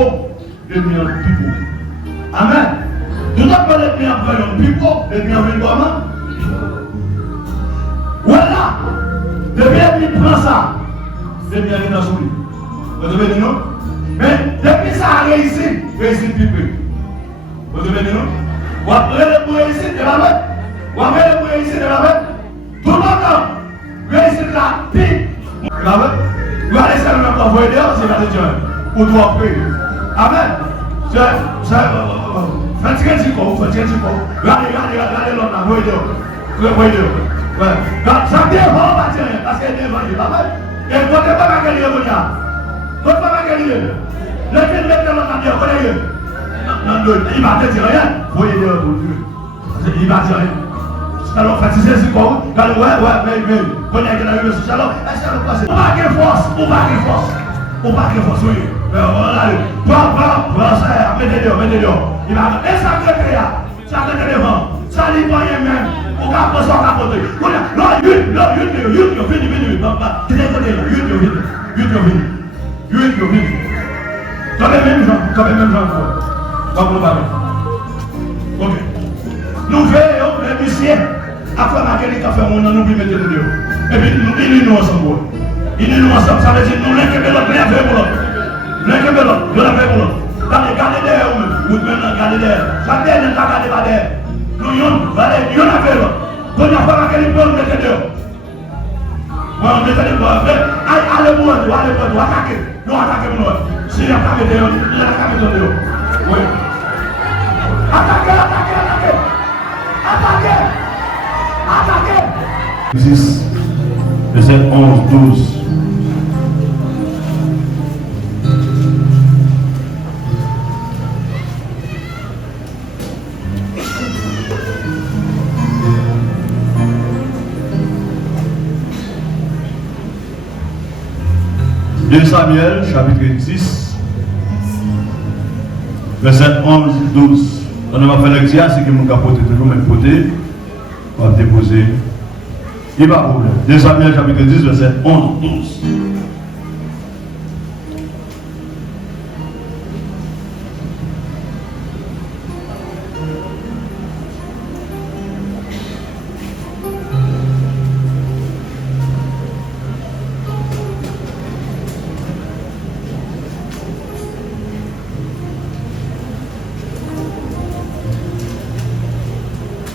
pipeau, l'ennemi en pipeau. Amen. Tout à fait l'ennemi en voyant pipeau, l'ennemi en vient comment? Voilà. Depuis qu'il prend ça, l'ennemi est dans son lit. Vous avez dit non? Mais depuis ça a réussi pipeau. Vous avez dit non? Vous avez pour réussir de la main. Vous avez pour réussir de la main. Tout le monde réussir de la pipe. Vous allez seulement envoyer dehors, c'est la Dieu. Pour toi prier. Amen. Faites ce qu'on fait. Regardez l'autre là, voyez dehors. Ça vient pas partir, parce qu'il est devant lui. Et vous ne pouvez pas gagner le mondial. Vous ne pouvez pas gagner le. Le fait de mettre l'autre là, non, il va te dire rien. Voyez dehors pour Dieu. Il va dire rien. Alors, fatigué, c'est quoi? Mais, quand il y a une réunion sociale, on va qu'il force, oui. Mettez dehors. Il va dire, et ça crée devant. Ça lui voit même. On va pas s'en rapporter. Non, quand même, ok. Nous veillons les musiciens. Après ma gueule, il a fait mon nom, nous mettre le Dieu. Et puis nous ensemble. Nous ensemble, ça veut dire nous l'inquiétons l'autre, l'inquiétons pour l'autre. L'inquiétons l'autre, nous l'inquiétons pour l'autre. Gardez derrière vous, maintenant, gardez derrière. Chaque dernier, gardez pas derrière. Nous y on a fait l'autre. Quand il y a pas ma gueule, il peut mettre dehors. On met dehors. Allez, attaquez. Nous attaquons nous. Si il a attaqué dehors, il a attaqué dehors. Oui. Attaquez. Existe verset 11, 12. De Samuel, chapitre 10, verset 11, 12. On va faire l'exercice, c'est que mon capote toujours même côté. On va déposer. Il n'y a pas de problème. 2 Samuel chapitre 10, verset 11, 12.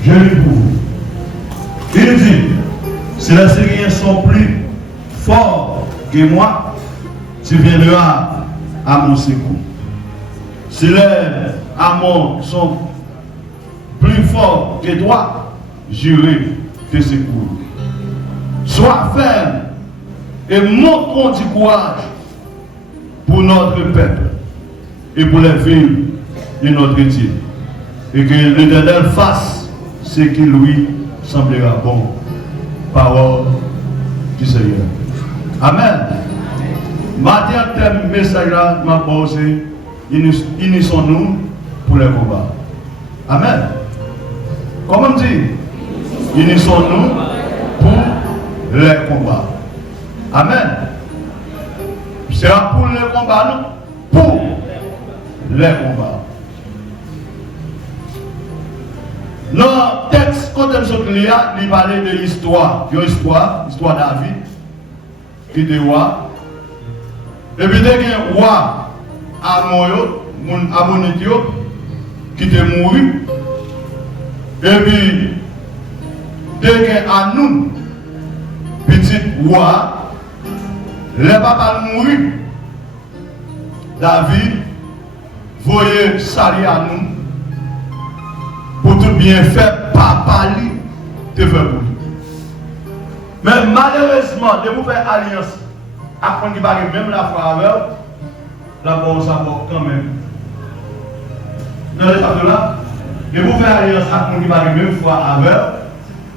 Je lis pour vous. Il dit, si les Syriens sont plus forts que moi, tu viendras à mon secours. Si les Amons sont plus forts que toi, j'irai te secourir. Sois ferme et montrons du courage pour notre peuple et pour les villes de notre Dieu. Et que l'Éternel fasse ce qui lui semblera bon. Parole du Seigneur. Amen. Matin, thème message là, ma pensée, unissons-nous pour les combats. Amen. Comment dire? Unissons-nous pour les combats. Amen. C'est pour les combats, non? Pour les combats. Dans le texte, quand il parlait de l'histoire, l'histoire David, qui était roi. Et puis, il y a un roi Amonite qui était mort. Et puis, il y a Anoun, petit roi, le papa mourir. David voyait saluer Anoun. Pour tout bien faire, papa lui te fait pour lui. Mais malheureusement, de vous faire alliance, après qu'il va même la foi avec, la bonne sabot quand même. Dans le tableau là, de vous faire alliance après qu'il va même foi avec,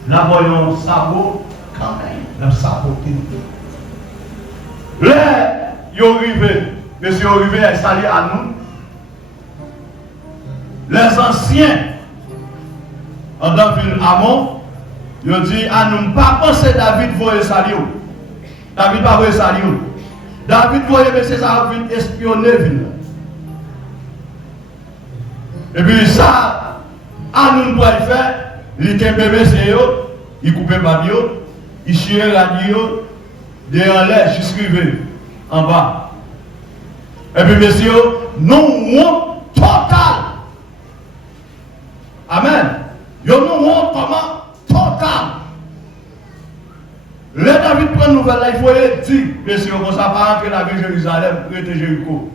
la bonne sabot quand même. La saboté. Là, il est arrivé, monsieur est arrivé à saluer à nous. Les anciens, en David Amon, ils ont dit à nous pas penser David voyait salut. David pas voyait salut. David voyait M. Sarah espionner ville. Et puis ça, à nous doit faire, il y a un bébé, c'est eux, il coupe le babio, il chie la radio, derrière l'air, jusqu'arrivé en bas. Et puis, messieurs, nous honte totale. Amen. Nous honte comment? Total. Le David prend une nouvelle là, il faut dire, messieurs, qu'on ne va pas entrer dans la ville de Jérusalem, prêter Jéricho.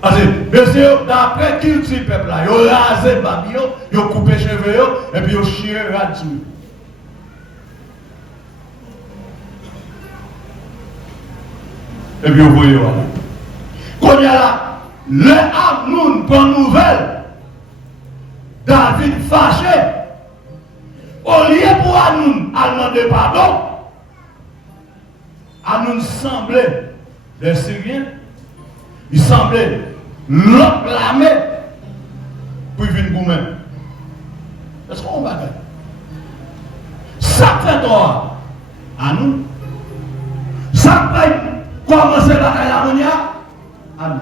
Parce que, messieurs, d'après qui tue le peuple là, ils ont rasé le babillon, ils ont coupé les cheveux, et puis ils ont chié là-dessus. Et puis vous voyez, quand il y a là, le Amnoun prend nouvelle, David fâché, au lieu pour Amnoun à demander pardon, Amnoun semblait, les Syriens, il semblait l'oclamer pour venir goumer. Est-ce qu'on va faire? Ça fait droit à nous. Ça fait commencer la monia. Amen.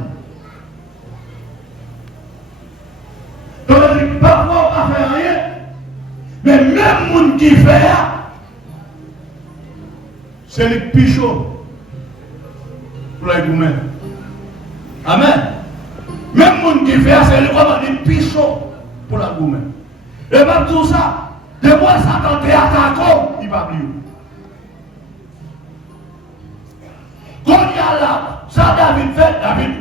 Donc, parfois on ne va faire rien, mais même les gens qui font, c'est les pichots pour les goumer. Amen. Même les gens qui font, c'est les pichots pour la goumer. Et même tout ça, de moi ça tente à attaquer, il va plus. Quand il y a là, ça David fait, David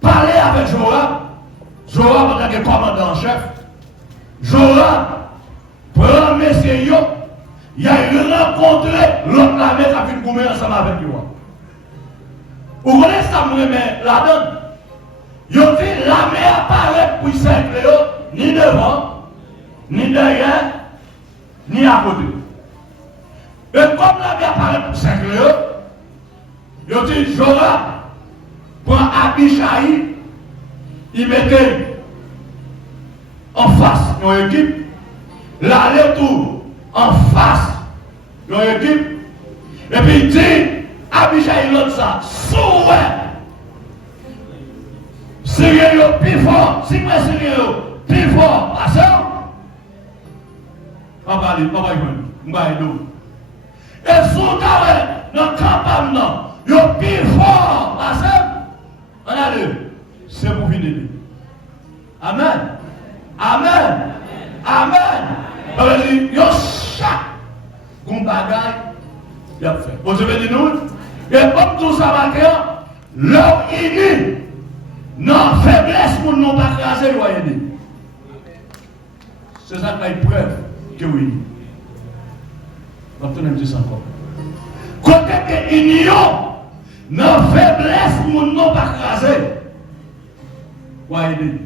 parlait avec Joab. Joab en tant que commandant en chef. Joab prend messieurs, il a rencontré l'autre l'armée qui a fait goumer ensemble avec lui. Vous connaissez ça, mais la donne. Il a dit l'armée apparaît pour s'éclairer, ni devant, ni derrière, ni à côté. Et comme l'armée apparaît pour s'éclairer, il a dit Joab prend Abishai, il mettait en face une équipe, l'aller-retour en face une équipe, et puis il dit Abishai l'autre ça, souhait. Sérieux, plus fort, si moi sérieux, plus fort, passez. On va aller, on va y aller. Et sous dans le campagne, il y a plus fort, passez. On a deux, c'est pour venir. Amen. Amen. Amen. Il y a chaque bagaille, il a fait. Vous avez dit nous, et comme tout ça va faire, leur unis. Non, faiblesse pour ne pas craser le royaume. C'est ça qui est une preuve que oui. On va tenir ça encore. Côté que union, non, faiblesse pour ne pas craser le royaume.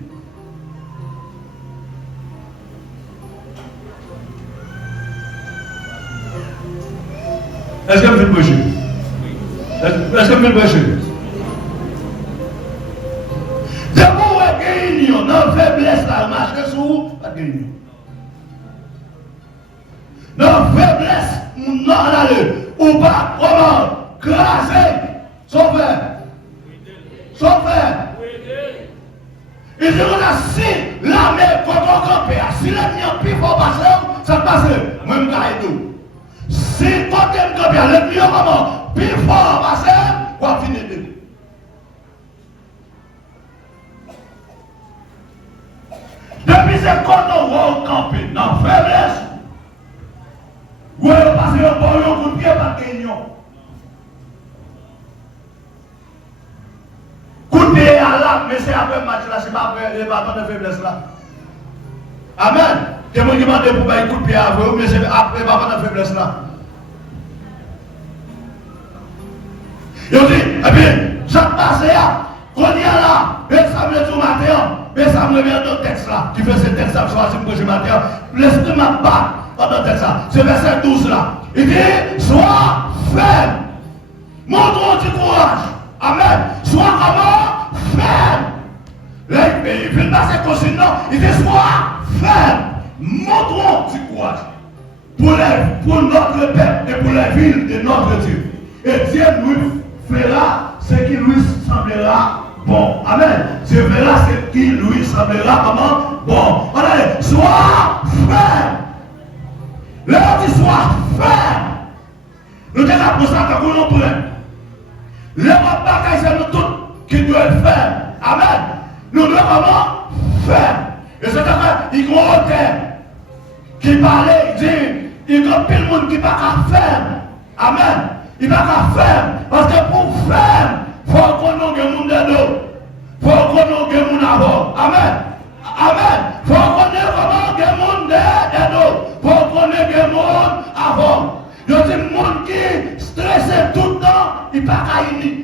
Est-ce que vous faites prêcher? Est-ce que vous faites prêcher? Non, faiblesse là, marcher sur vous, pas de guérison. Non, faiblesse, non, allez, ou pas, comment, craser, sauver. Et je regarde si l'armée, quand on campe, si l'ennemi en plus faut passer, ça passe, même quand tout. Si quand on campe, l'ennemi comment, plus fort passer, on va finir de. Depuis c'est quand on va camper dans la faiblesse, vous allez passer un bon coup de pied par Kenyon. Coup de pied à là, mais c'est après le match là, c'est pas après les bâtons de faiblesse là. Amen. Que vous demandez pour faire un coup de pied à vous, mais c'est après les bâtons de faiblesse là. Il dit, eh bien, chaque passé là, quand il y a là, examiner tout matin. Mais ça me revient dans le texte là, qui fait ce texte là, choisi pour que je m'attende. Laisse-moi pas dans le texte là, c'est verset 12 là. Il dit, sois ferme, montre du courage. Amen. Sois comment? Ferme. Là, il vient passer comme non, il dit, sois ferme, montrons du courage. Pour notre peuple et pour la ville de notre Dieu. Et Dieu nous fera ce qui lui semblera bon. Amen. Tu verras ce qui lui semblera comment bon. Allez, sois ferme. L'heure dit sois ferme. Nous devons pour ça que nous prenons. Les batailles, c'est nous tous qui devons être fermes. Amen. Nous devons vraiment faire. Et c'est pourquoi il y a un auteur qui parlait, il dit, il y a plein de monde qui ne peut pas faire. Amen. Il ne peut pas faire. Parce que pour faire, il faut qu'on ait un monde dedans. Il faut qu'on ait un monde avant. Amen. Amen. Il faut qu'on ait vraiment un monde dedans. Il faut qu'on ait un monde avant. Il y a des gens qui stressent tout le temps, il ne peut pas unir.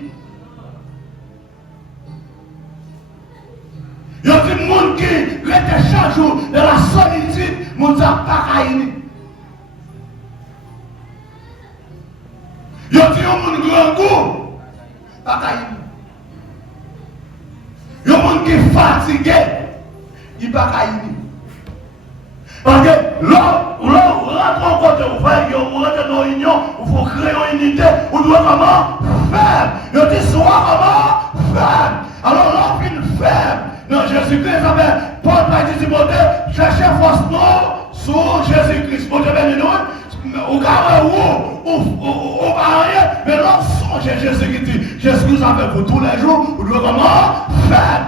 Il y a des gens qui restent chaque jour dans la solitude, ils ne sont pas unir. Il y a des gens qui ont grand goût, pas unir. Il y a des gens qui sont fatigués, ils ne sont pas unir. Parce que l'on rentre en côté, vous rentrez dans l'union, il faut créer une unité, vous devez comment faire. Il dit soit comment faire. Alors l'on finit faire. Non, Jésus-Christ, Paul va dire Timothée, cherchez force non sur Jésus-Christ. Vous devez nous, au cas où, au rien, mais l'on songe Jésus-Christ. Jésus-Christ avec vous tous les jours, vous devez comment faire.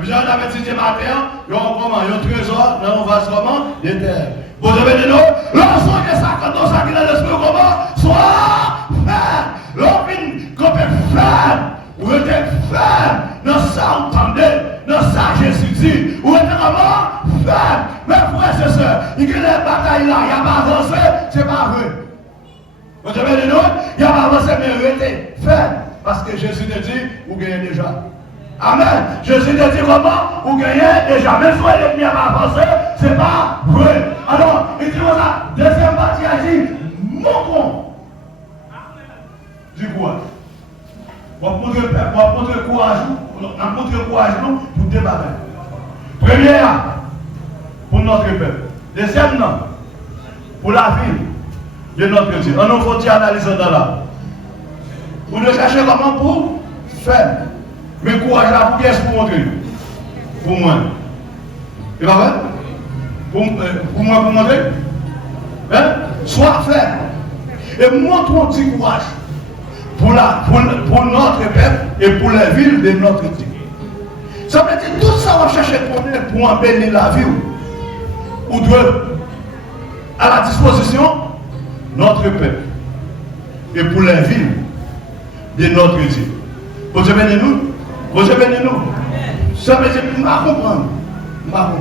J'en avais dit ce matin, il y a un trésor dans un vase comment il était. Vous avez dit non, l'ensemble de ça, quand on s'acquitte dans l'esprit comment soit ferme. L'homme qu'on peut faire, ou était ferme, dans ça entendez, dans ça Jésus dit, ou était comment ferme. Mais frères et sœurs, il y a des batailles là, il n'y a pas avancé, c'est pas vrai. Vous avez dit non, il n'y a pas avancé, mais restez ferme. Parce que Jésus te dit, vous gagnez déjà. Amen. Jésus te dit comment vous gagnez déjà. Même si l'ennemi a avancé, c'est pas vrai. Alors, il dit voilà, deuxième partie a dit, montrons. Du courage. On va montrer courage, pour débattre. Première, pour notre peuple. Deuxième, non, pour la vie de notre Dieu. On nous faut analyser dans là. Vous devez chercher comment pour faire. Mais courage là, pour qui est-ce pour montrer? Pour moi. C'est pas vrai? Pour moi, pour montrer? Hein? Soit faire. Et montrons un petit courage pour notre peuple et pour les villes de notre Dieu. Ça veut dire tout ça, on va chercher pour embellir la vie. Ou doit à la disposition notre peuple et pour les villes de notre Dieu. Vous avez nous? Vous avez nous? Ça veut dire, je ne comprends pas.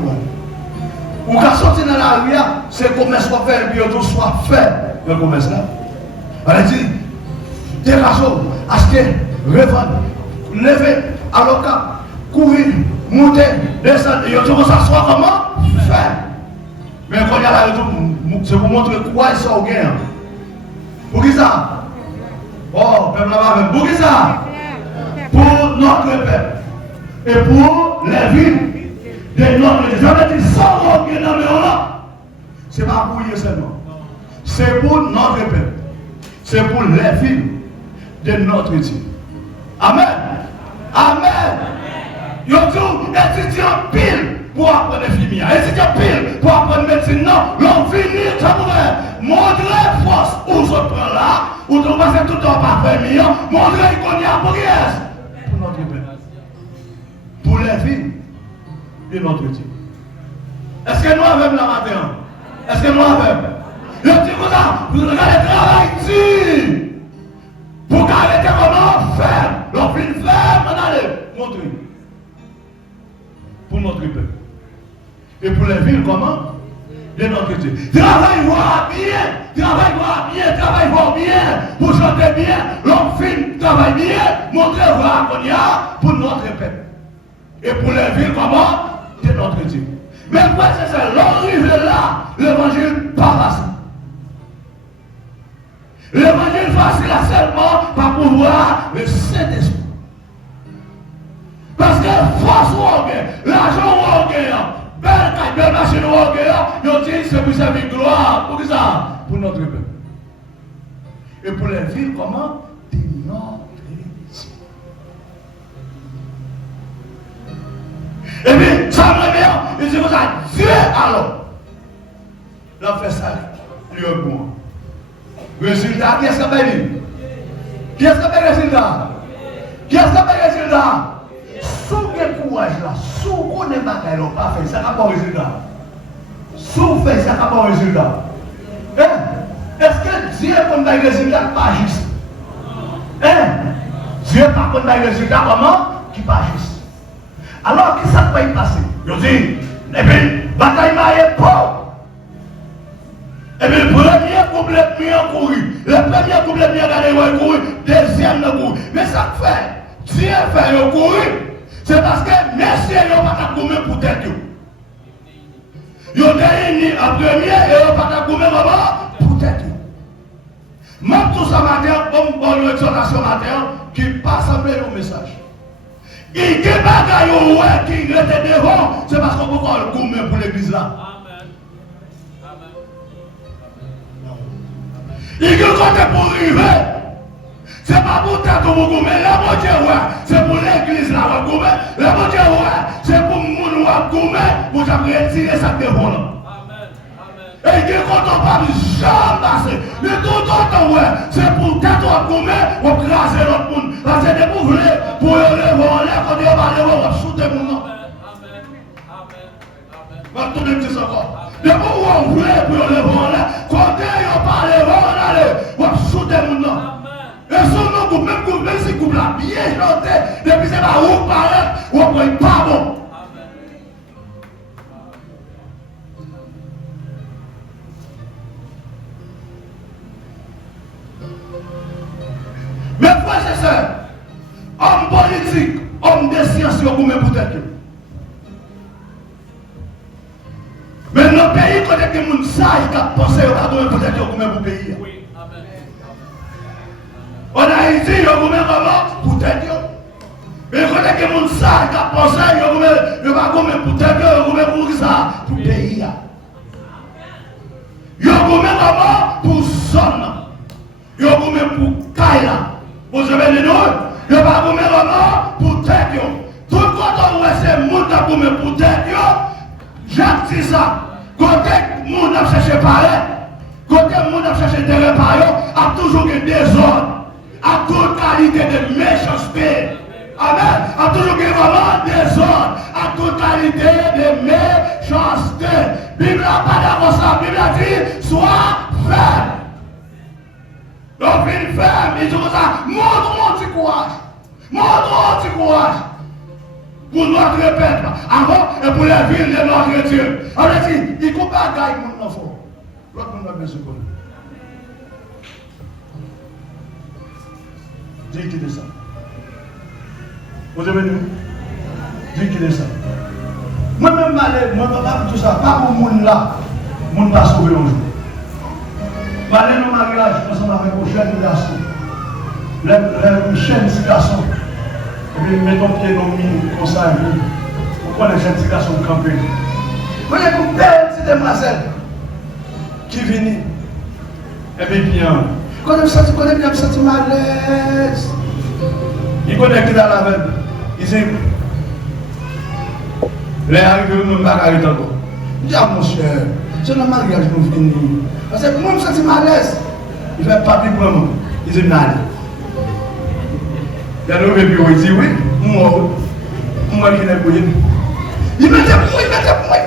Ou quand sortir dans la rue, c'est le commerce qu'on fait, et puis tout soit fait. Le commerce là. On dit, terrasso, acheter, revendre, lever, alors courir, monter, descendre, et tout ça soit comment? Faire. Mais quand il y a la rue, c'est pour montrer quoi ils sont au gain. Pour qui ça? Oh, peuple là-bas, pour qui ça? Pour notre peuple et pour les villes de notre Dieu. J'avais dit sans regret dans le là. Ce n'est pas pour eux seulement. C'est pour notre peuple. C'est pour les villes de notre Dieu. Amen. Amen. Il y a tout étudiant pile pour apprendre l'infirmière. Étudiant pile pour apprendre médecine. Non, l'on finit, ça pourrait montrer force où je prends là, où tu passes tout le temps par famille. Montrer qu'on y a pour qui est. Notre peuple, pour les vies de notre Dieu. Est-ce que nous avons la matin? Est-ce que nous avons? Je dis comme ça, vous regardez le travail ici. Pour arrêter comment faire. L'on finit faire, on allait montrer. Pour notre peuple. Et pour les villes, comment? De notre Dieu. Travaille-moi bien, travaille-moi bien, travaille-moi bien, pour chanter bien, l'homme film travaille bien, montrez-moi qu'on y a pour notre peuple. Et pour les villes, comment? De notre Dieu. Mais quoi c'est ça? L'arrivée là, l'évangile pas facile. L'évangile facile là seulement par pouvoir le Saint-Esprit. Parce que force ou l'argent ou belle machine ou ils disent c'est pour servir gloire. Pour qui ça? Pour notre peuple. Et pour les villes, comment? De notre héritier. Et puis, ça me réveille, il dit, vous avez Dieu alors. L'homme fait ça, lui est bon. Résultat, qui est-ce qu'on fait? Qui est-ce qu'on fait le résultat? Qui est-ce qu'on fait le résultat? Si vous avez courage là, si vous connaissez pas qu'il n'a pas fait, ça n'a pas de résultat. Si vous faites ça, ça n'a pas de résultat. Est-ce que Dieu est comme un résultat pas juste? Dieu n'est pas comme un résultat comment? Qui pas juste. Alors, qu'est-ce que ça peut y passer? Je dis, et puis, bataille mariée pauvre. Et puis, le premier couplet mieux couru. Le premier couplet mieux gagné, couru. Deuxième ne couru. Mais ça fait, Dieu fait courir. C'est parce que messieurs n'ont pas courir pour tête. Ils ont gagné en premier et ils n'ont pas courir pour tête. Même tout ça matin, on une exhortation matin qui passe un peu le message. Et qui bagaille qui était devant, c'est parce qu'on peut pas le courir pour l'église là. Il y a côté pour arriver. Ce n'est pas pour tête pour vous, mais la moitié, c'est pour l'église là, la moitié, c'est pour nous, pour retirer ça devant là. Et il y a quand on parle jamais passer. Mais tout autant, c'est pour tête pour craser l'autre monde. Parce que c'est pour vous, pour le voler, quand on va le voir, shooter mon nom. Amen. Tout le monde encore. De vous voulez pour le voler, quand on parle de voler, on va shooter mon nom. Et son nom, même si vous l'avez bien chanté, depuis c'est pas où parler, on ne peut pas bon. Mes frères et sœurs, hommes politiques, hommes de sciences, vous pouvez peut-être. Mais dans le pays, quand il y a des gens sages qui pensent à peut-être que vous pouvez pour payer. En Haïti, vous pouvez comment peut-être. Mais quand il y a des gens sages qui pensent à peut-être que vous pouvez pour ça, pour payer. Vous pouvez comment pour zone. Vous pouvez pour Kaila. Vous avez des noms, il n'y a pas de pour tête. Tout le monde a c'est le monde pour tête. Jacques dit ça. Côté le monde a cherché pareil. Côté le monde a cherché de réparer. A toujours des désordres. A toute qualité de méchanceté. Amen. A toujours vraiment désordre. A toute qualité de méchanceté. Bible n'a pas d'accord ça. Bible a dit sois ferme. Donc, une femme, il dit comme ça, montre-moi du courage. Montre-moi du courage. Pour notre peuple, avant et pour la ville de notre Dieu. On a dit, il ne faut pas gagner mon enfant. L'autre monde va bien se connaître. Dis qu'il est ça. Vous avez vu? Dis qu'il est ça. Moi-même, moi, pas tout ça. Pas pour le monde là. Le monde va sauver un jour. Malé nos mariages, ensemble avec vos jeunes garçons, les jeunes garçons, et puis mettons pied dans le mine, comme ça, pourquoi les jeunes garçons campés? Vous voyez, une belle petite demoiselle qui vient, et puis bien, quand elle me senti mal à l'aise, il connaît qui est dans la veine, il dit, les arrivés, nous ne pas arrêter encore. Je dis, ah mon cher, c'est le mariage nous finit. Parce que moi, je me sens mal à l'aise. Il fait papier pour moi. Il dit, non. Il a levé le bureau, il dit, oui, moi qui n'ai pas eu. Il mettait pour moi.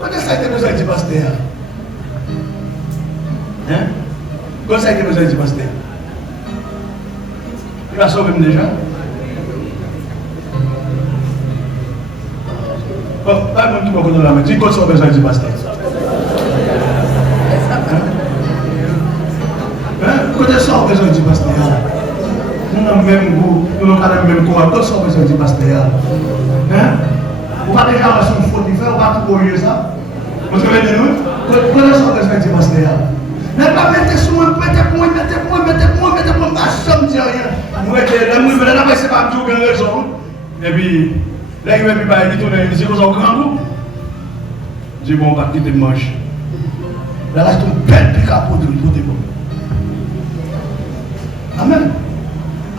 Quand ça a été besoin du pasteur? Hein? Quand ça a été besoin du pasteur? Il va sauver déjà. Bon, pas même tout le monde dans la main. Dis qu'on sauve besoin du pasteur. Côté sort besoin du pasteur. Nous n'avons même goût, nous n'avons pas le même corps. Côté sort besoin du pasteur. Vous pas déjà avoir son faute, il fait, on va tout courir ça. Vous savez de nous? Côté sort besoin du pasteur. Mais pas mettre sur moi, mettez moi, pas jamais dire rien. Moi, c'est pas tout une raison. Et puis, là, il va plus pas éditer, il dit, vous avez un grand groupe. Je dis, bon, on va quitter le manche. Là, c'est une belle pique à poudre pour des bons. Amen.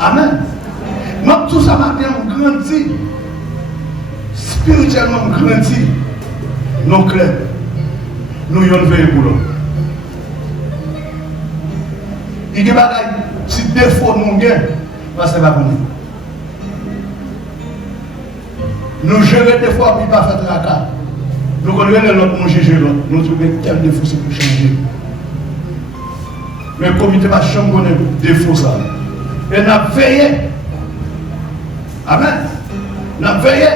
Amen. Donc tout ça matin, on grandit. Spirituellement, on grandit. Nous clairs. Nous y veillons pour l'autre. Il y a des si défaut nous gagnons, parce que c'est pas pour nous. Nous gérons des fois puis pas faire tracas. Nous connaissons l'autre, nous jugeons l'autre. Nous trouvons tel défaut, c'est pour changer. Mais le comité va changer défaut ça. Et nous avons veillé. Amen. Nous avons veillé.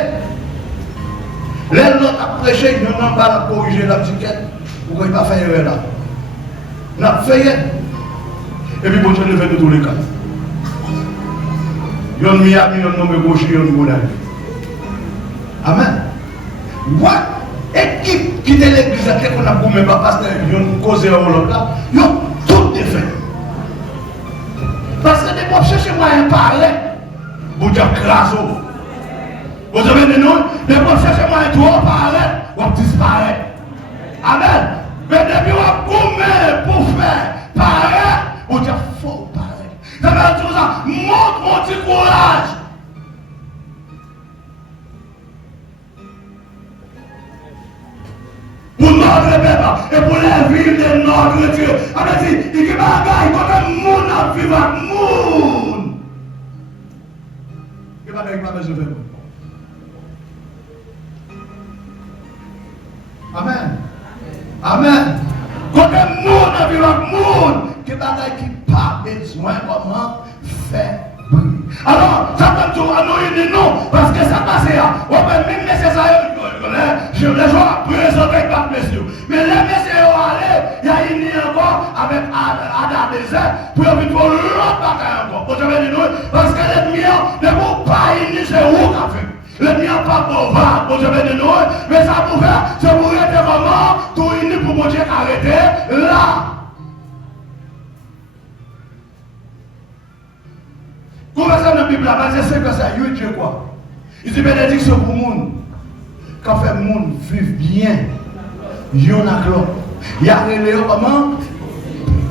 L'autre a prêché, nous n'avons pas corrigé la psychiatre. Pour qu'il ne pas faire erreur là. Nous avons veillé. Et puis bon Dieu le fait de tous les cas. Il y a un Miami, il y a un nom gauche, il y a un nom. Amen. What? Équipe qui était l'église, qu'on a pour mes papas, ils ont causé un rôle là, ils ont tout défait. Parce que des fois, chercher moi un parler, vous dire craso. Vous avez des noms, des fois, chercher moi un trop parler, vous disparaître. Amen. Mais depuis vous avez pour faire parler, vous dire faux parler. Ça veut dire ça, montre mon petit courage. Pour notre peuple et pour la vie de notre Dieu. On dit, il y a des bagailles comme le monde a vécu avec le monde. Il y a des bagailles qui ne besoin de faire. Amen. Amen. Quand le monde a vécu avec le monde, il y a des bagailles qui n'ont pas besoin comment faire. Alors, ça peut tout annoyer non, parce que ça passe là. On peut même laisser ça, les gens présentent par messieurs. Mais les messieurs allés, il y a une ligne encore avec Ada Désert pour venir pour l'autre bagaille encore. Vous avez dit non, parce que les miens ne vont pas unis, c'est où qu'a fait. Les miens pas pour voir, vous avez dit non, mais ça pour faire, c'est pour être comment, tout unis pour mon Dieu arrêter là. Conversation dans la Bible, c'est que ça, il Dieu quoi. Il dit bénédiction pour le monde. Quand fait le monde vivre bien, il y en a l'autre. Il y a les comment.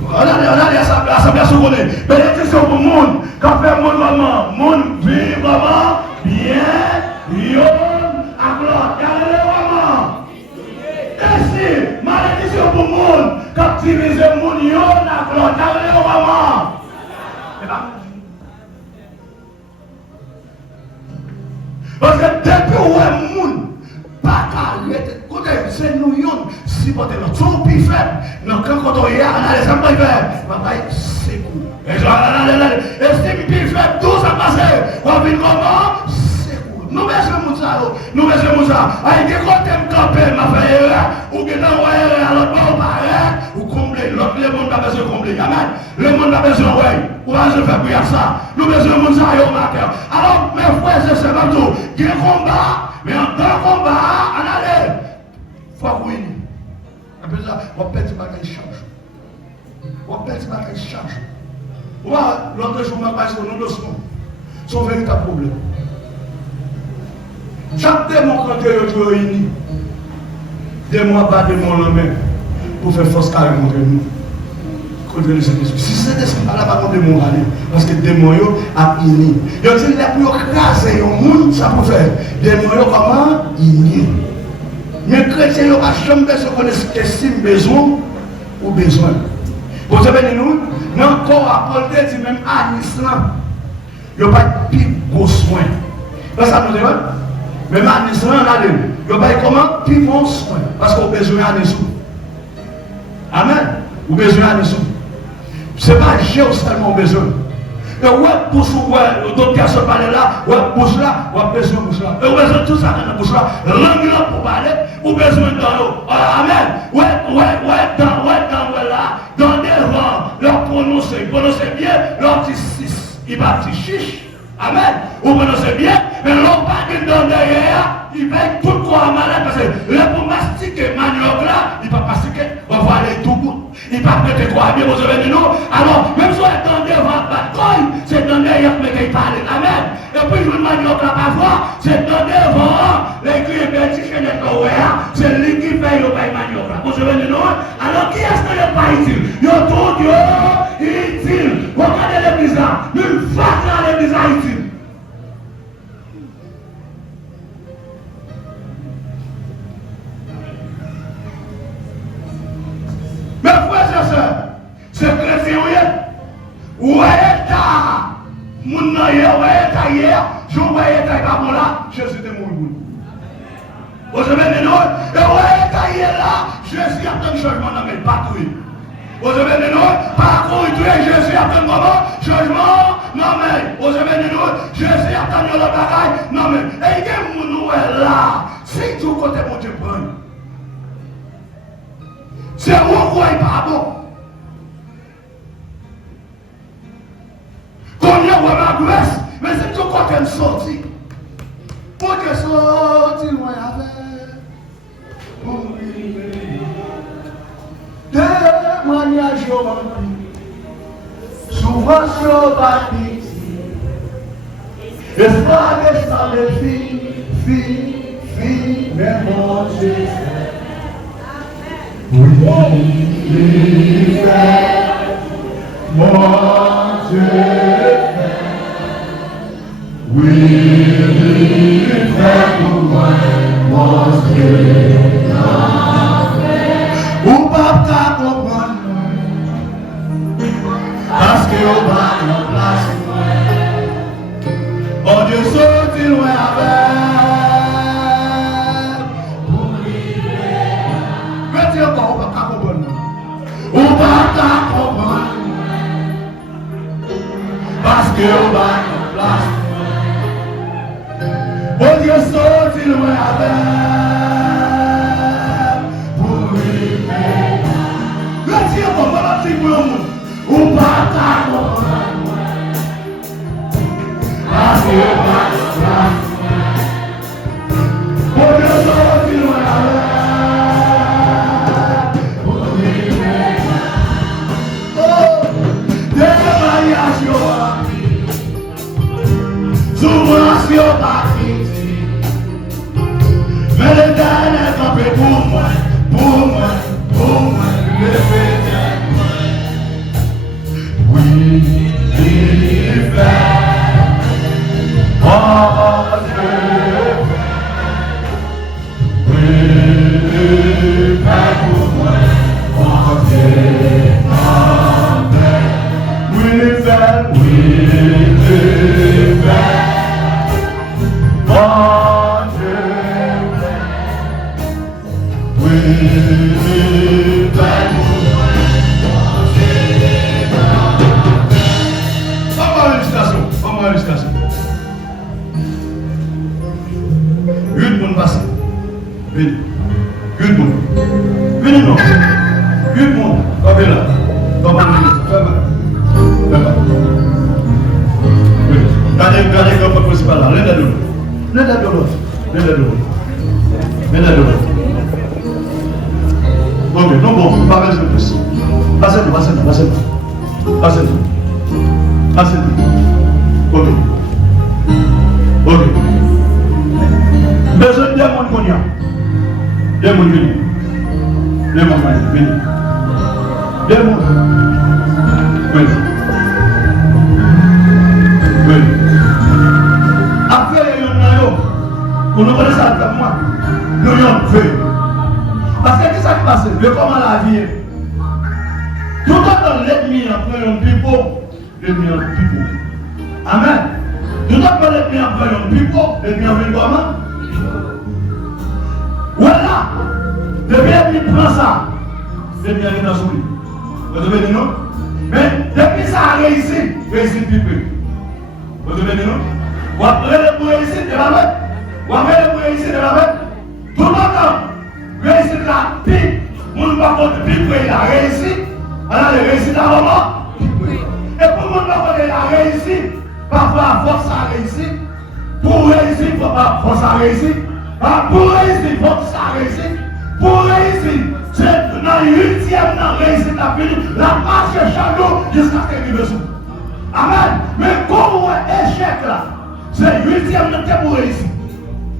On a l'assemblée secondaire. Bénédiction pour le monde. Quand fait le monde vraiment, le monde vit vraiment bien, il y en a l'autre. Il y a les vraiment. Ainsi, malédiction pour le monde. Quand divise le monde, il y en a l'autre. Il y a les vraiment. Parce que depuis où est le monde, pas qu'à c'est nous, si vous êtes trop plus faible, donc quand on y a, on a les emplois faibles, c'est cool. Et si plus faible, tout ça passe, on vit comment? C'est cool. Nous mettons ça, nous mettons ça. Avec des côtés campés, ma frère, ou bien envoyer à l'autre bord, ou combler, le monde n'a pas besoin de combler. Amen. Le monde n'a pas besoin de ouais. Ou va se faire pour ça. Nous besoin de ça, alors, mes frères et sœurs, il y a un combat, mais dans le combat, on allait. Il faut win. Après ça, on va perdre ce change. On va perdre ce change. L'autre jour, on va passer au nom de son véritable problème. Chaque démon quand tu es réuni, démon pas démon la main pour faire force carré contre nous. Contre le Saint-Esprit. Si c'est esprit là pas contre démon aller, parce que démon a uni. Il dit la plus craser au monde ça peut faire. Démon comment uni. Mais chrétien yo pas jamais se connaître qu'estime besoin ou besoin. Vous savez nous, non corps apporter dit même Anis là. Yo pas plus gros soin. Ça nous dit même Anis là là, yo pas comment plus gros soin parce qu'on besoin Anis. Amen. Ou besoin Anis. Ce n'est pas Dieu seulement besoin. Et ouais, bouche, ouais, d'autres personnes parlent là, ouais, bouche là, ouais, besoin bouche là. Et besoin tout ça dans la bouche là, langue là pour parler, ou besoin dans l'eau. Amen. Ouais, là, dans des rangs, leur prononcer bien, leur petit 6, il va petit chiche. Amen. Vous prononcez bien, mais l'on pas dans derrière, il va être tout corps malade parce que là pour mastiquer manioc là, il va mastiquer, on va aller tout bout. Il va prêter quoi bien, vous avez dit non. Alors, même si on est dans devant bataille, c'est dans derrière mais qu'il parle. Amen. Et puis je vous manioc là pas voir, c'est dans devant, l'église est petit chez les coréens, c'est lui qui fait le bail manioc là. Vous avez dit non. Alors qui est-ce que le pas utile? Yo tout Dieu, utile. Regardez l'église là, une face là. Ouais, mon nom est hier, je voyais ta bon là, Jésus était mort. Vous avez des noms, et ouais, là, Jésus a un changement dans mes patrouilles. Vous avez des noms, par contre, Jésus a un moment, changement, non mais, vous avez des noms, Jésus a un le bagaille, non mais, et il y a mon nom là, c'est tout côté mon Dieu prend. C'est où quoi il pas bon. Quand il y a ma grâce, mais c'est tout quoi qu'elle sortit. Pour qu'elle sortit loin avec. Témoignage au rempli. Souvent sur bâti. Espoir descend les filles, mais mon Dieu. Oui, mon Dieu. Oui, fais pour moi, mon Dieu. Ou pas qu'à comprendre, parce que au bas de place, mon Dieu sorti loin avec. Mais Dieu, on va pas comprendre. Ou pas qu'à comprendre, parce que au bas de place. Bon Dieu sorti loin avec pour lui. Le Dieu va pas dire pour nous ou pas ta comprendre parce que bon Dieu sorti loin avec pour lui. Oh, des variations souvent sur Paris. Mais le dernier est campé pour moi, le fait oui, il fait, oh Dieu, oui, il fait pour moi, oh Dieu, amen, oui, il fait, oh Dieu. Vamos à l'illustration. Une bonne passe. Une bonne. Une non. Une bonne. Comme là. Comme là. Gardez comme pas possible là. L'aide de l'autre. Ok, non bon, pas de plus. Passez-nous. Ok. Besoin de mon cognac. De mon vini. Oui. Après, on nous connaît ça comme moi. Nous avons fait. Parce que qu'est-ce qui se passe? Le comment la vie est. Tout le temps, l'ennemi après un pipeau. Amen. Tout le temps, l'ennemi après un pipeau. L'ennemi après comment? Voilà. Depuis l'ennemi prend ça. L'ennemi est dans son lit. Vous devez dire non? Mais depuis ça a réussi le pipeau. Vous devez dire non? Vous avez réussi de la mettre. Tout le temps. Réussite la pipe, mon pas contre pipe, il a réussi. Alors il a réussi dans le moment. Et pour mon pas contre il a réussi, parfois force a réussi. Pour réussir, il faut pas force a réussi. Pour réussir, force a réussi. Pour réussir, c'est dans l'ultime réussite la vie, la marche chaque jusqu'à ce qu'il me souffle. Amen. Mais comme échec là, c'est l'ultime pour réussir.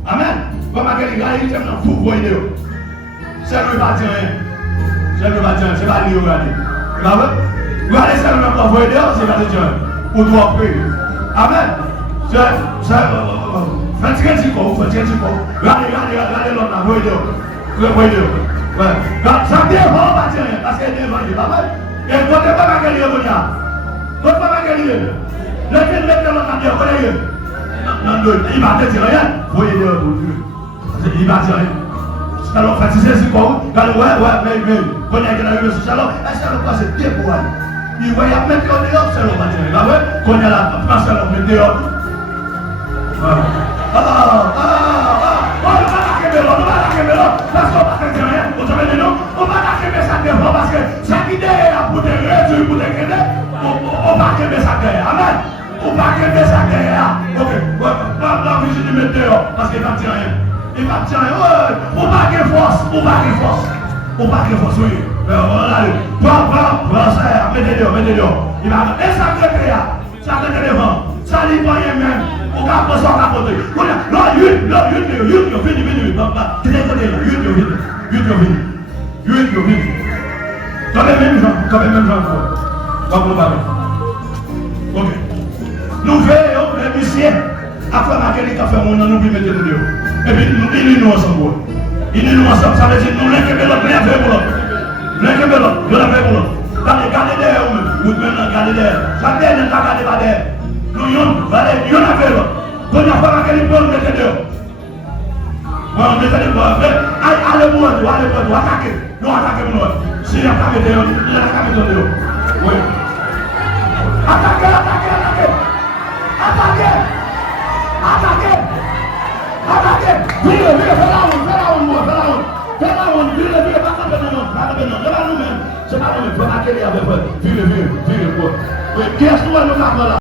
Amen. Comme il y a l'ultime pour voyer. C'est le bâtiment. C'est pas lui regarder. Regardez seulement pour voir dehors, c'est pas le Dieu. Pour toi prier. Amen. Faites ce qu'on fait. Regardez l'autre là, voyez dehors. Ça dépend bâtiment, parce qu'il est devant lui. Amen. Et quand tu vas pas qu'elle est venue. L'autre pas gagner. Lequel met dans la terre, connaît. Il va te dire rien. Voyez le bon Dieu. Il va dire rien. Alors, quand tu sais c'est quoi? Ouais, mais, quand il y a quelqu'un qui est alors, est-ce que c'est c'est débourré? Il va y mettre en dehors, c'est le matin. Là, ouais, quand il y a la place, c'est le dehors. On va parce qu'on va faire rien. Vous savez, non, on va attaquer ça devant parce que ça qui est pour te réduire, pour te créer, on va créer ça derrière. Amen. On va créer ça derrière. Ok, la visite du météo, parce qu'il va dire rien. Il va dire rien. On va créer force, on va créer force. On va créer force, oui. Voilà, ça, mettez-le. Il va et ça crée ça crée devant. Ça n'est pas rien même. On va passer à côté. Là, quand même, ok. Nous veillons les musiciens après marquer les cafés, on nous met de Dieu. Et puis nous nous ensemble. Il nous ensemble, ça veut dire nous l'un l'autre, l'un fait pour l'autre. L'un fait l'autre, l'autre fait pour l'autre. Regardez derrière vous, maintenant regardez derrière. Chaque dernier n'a regardé pas derrière. Nous y on a fait l'autre. Quand on a pas marqué les bonnes, on était dehors. On était dehors. Allez, vous attaquez. Nous attaquons nous. Si il y a pas de dehors, il y a pas de dehors. Oui. Attaquez. Viens, fais la honte. C'est pas nous-mêmes. Faut marquer les avec vous. Viens. Qui est-ce que nous avons là?